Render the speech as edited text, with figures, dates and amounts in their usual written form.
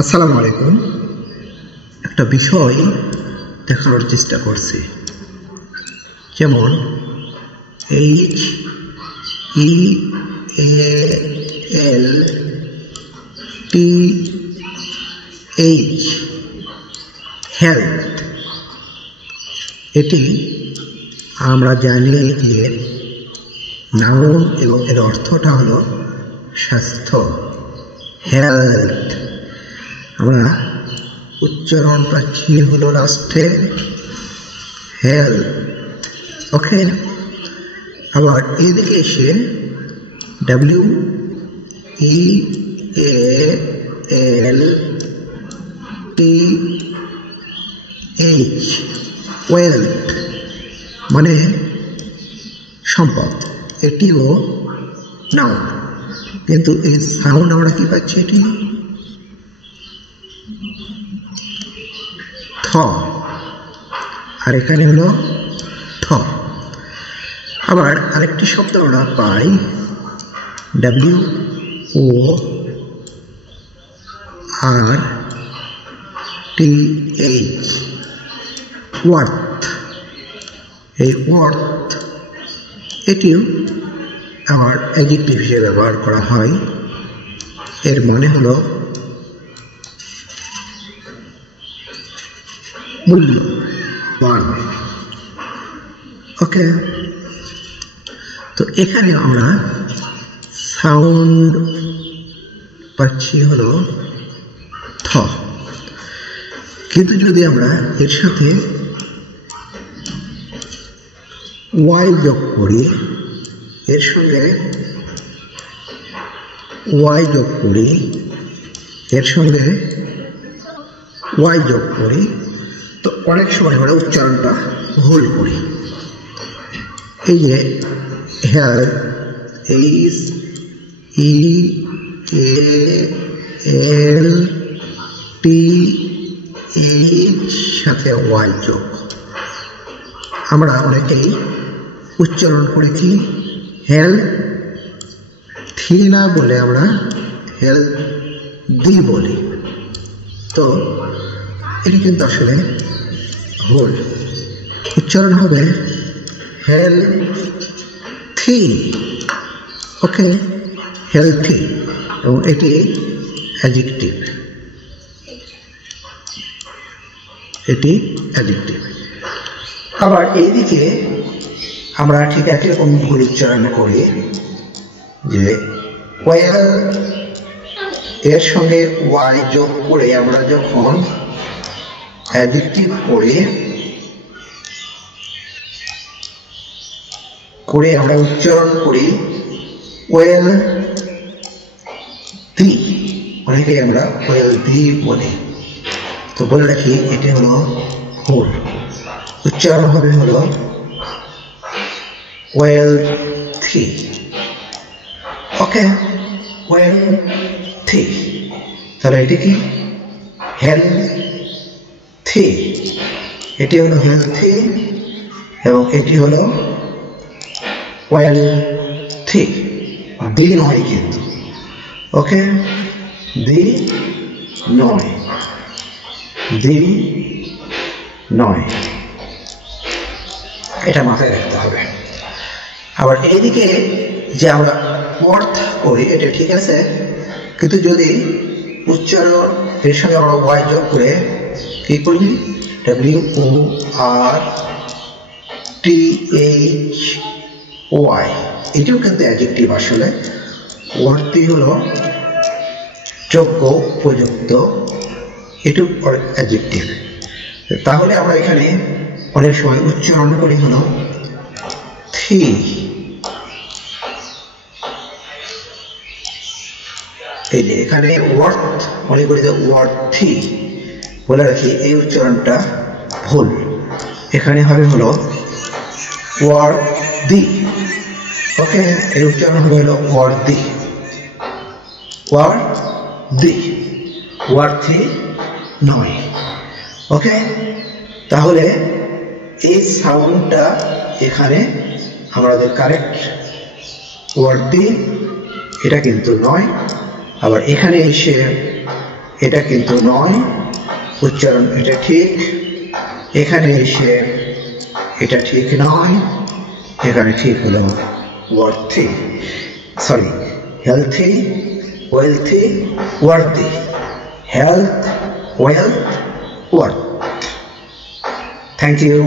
আসসালামু আলাইকুম। একটা বিষয় দেখানোর চেষ্টা করছি, যেমন HEALTH হেলথ, এটি আমরা জানি যে নাউন এবং এর অর্থটা হলো স্বাস্থ্য, হেলথ। আমরা উচ্চারণ পাচ্ছি হলো লাস্টে হেলথ, ওকে। আবার এদিকে এসে WEALTH ওয়েলথ মানে সম্পদ, এটিও নাউন, কিন্তু এই সাউন্ড আমরা কি পাচ্ছি, এটি থ, আর এখানে হলো থ। আবার আরেকটি শব্দ আমরা পাই WORTH, ওয়ার্থ। এই ওয়ার্থ এটিও আবার অ্যাডজেক্টিভ হিসেবে ব্যবহার করা হয়। এর মানে হলো মূল্যবান, ওকে। তো এখানে আমরা সাউন্ড পাচ্ছি হলো থ, কিন্তু যদি আমরা এর সাথে ওয়াই যোগ করি, এর সঙ্গে ওয়াই যোগ করি, এর সঙ্গে ওয়াই যোগ করি, তো অনেক সময় আমরা উচ্চারণটা ভুল করি। এই যে হেলথ, HEALTH সাথে ওয়াই যোগ, আমরা অনেকেই উচ্চারণ করেছি হেলথি না বলে আমরা হেলথি বলি, তো এটি কিন্তু আসলে ভুল। উচ্চারণ হবে হেলথি, ওকে, হেলথি, এবং এটি অ্যাডজেক্টিভ, এটি অ্যাডজেক্টিভ। আবার এইদিকে আমরা ঠিক একই রকম ভুল উচ্চারণ করি যে ওয়েল এর সঙ্গে ওয়াই যোগ করে আমরা যখন অ্যাডজেক্টিভ করে আমরা উচ্চারণ করি ওয়েলথি, অনেকে আমরা ওয়েলথি বলি। তো বলে রাখি এটি হলো ভুল, উচ্চারণ হবে হলো ওয়েলথি, ওকে, ওয়েলথি। তাহলে এটি কি হেলথি, এটি হলো হেলথি এবং এটি হলো ওয়েলথি, দি নয় কিন্তু, ওকে, দি নয়, দি নয়, এটা মাথায় রাখতে হবে। আবার এইদিকে যে আমরা ওয়ার্থ করি, এটা ঠিক আছে, কিন্তু যদি উচ্চারণ এর সঙ্গে আমরা ওয়াই যোগ করে কি করি, WORTHY, এটিও কিন্তু অ্যাডজেক্টিভ। আসলে ওয়ার্থি হলো যোগ্য, উপযুক্ত, এটিও অ্যাডজেক্টিভ। তাহলে আমরা এখানে অনেক সময় উচ্চারণ করি হলো থি, এই যে এখানে ওয়ার্থ মনে করি যে ওয়ার্থি, বলে রাখি এই উচ্চারণটা ভুল, এখানে হবে হলো ওয়ার্দি, ওকে, এই উচ্চারণ হবে হলো ওয়ার্দি, ওয়ার্দি, ওয়ার্থি নয়, ওকে। তাহলে এই সাউন্ডটা এখানে আমাদের কারেক্ট, ওয়ার্দি এটা কিন্তু নয়। আবার এখানে এসে এটা কিন্তু নয়, উচ্চারণ এটা ঠিক, এখানে এসে এটা ঠিক নয়, এখানে ঠিক হলো worthy, sorry healthy, wealthy, worthy, health, wealth, worth. Thank you.